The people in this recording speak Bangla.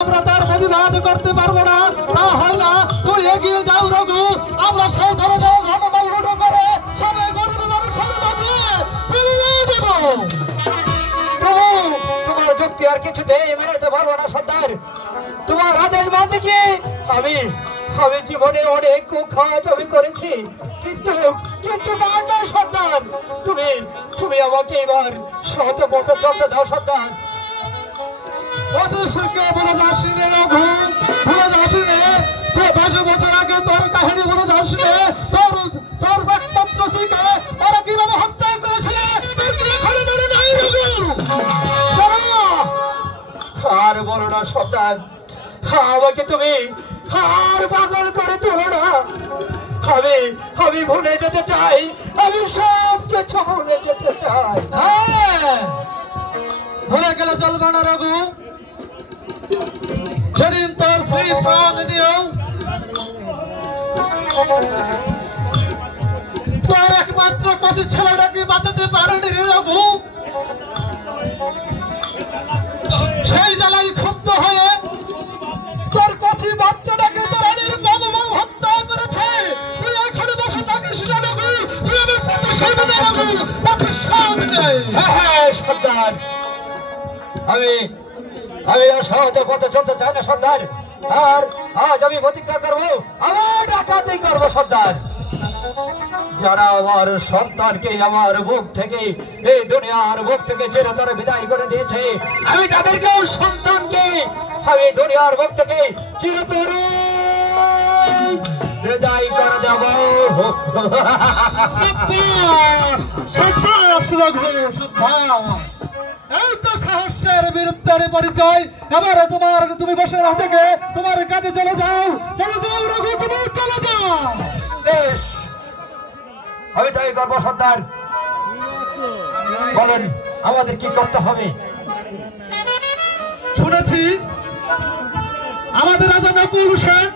আমরা তার প্রতিবাদ করতে পারবো না, তা হয় না। তুই এগিয়ে যাও রঘু, আমরা সেই ধরনের ঘটনা লুটো করে সবাই গরিব মানুষের কাছে ফিরিয়ে দেব। তোমার যুক্তি আর কিছুতেই মেনে পারবো না সর্দার। তোমার আদেশ মানতে কি আমি আমি জীবনে অনেক কাজ আমি করেছি, কিন্তু কিন্তু না সর্দার, তুমি তুমি আমাকে এবার শত পথ চলতে দাও সর্দার। অদৃশ্যকে বলে যাস রে রঘু, বলে যাস রে। তুই 10 বছর আগে তোর কাহিনী বলে যাস রে। তোর তোর একমাত্র স্ত্রীকে ওরা কিভাবে হত্যা করেছিল তোর কি এখনো মনে নাই রঘু? আর বলো না সর্দার, আমাকে তুমি আর পাগল করে তুলো না। আমি আমি ভুলে যেতে চাই, আমি সব কিছু ভুলে যেতে চাই। হ্যাঁ, ভুলে গেলে চলবে না রঘু। সেদিন তোর স্ত্রী প্রাণ দিয়েও তোর একমাত্র কচি ছেলেটাকে বাঁচাতে পারেনি রে রঘু। সেই জ্বালাই ক্ষুব্ধ হয়ে তোর কচি বাচ্চাটাকে তোর নির্মম হত্যা করেছে। তুই এখানে বসে থাকিস না রঘু, তুই আমার প্রতিশোধ নে রঘু, প্রতিশোধ নে। হ্যাঁ হ্যাঁ সর্দার, আমি আমি আর সহজে পথে চলতে চাই না সর্দার। আর আজ আমি প্রতিজ্ঞা করবো, আমার ডাকাতি করবো সর্দার। যারা আমার সন্তানকে আমার বুক থেকে, এই দুনিয়ার বুক থেকে চিরতরে বিদায় করে দিয়েছে, আমি তাদেরকেও সন্তানকে আমি দুনিয়ার বুক থেকে চিরতরে বিদায় করে দেব। এই তো সাহসের বীরত্বের পরিচয়। এবারে তুমি বসে না থেকে তোমার কাজে চলে যাও, চলে যাও রঘু, তুমি চলে যাও। বেশ, আমি তাই করবো সর্দার। বলেন আমাদের কি করতে হবে? শুনেছি আমাদের রাজা নকুল সেন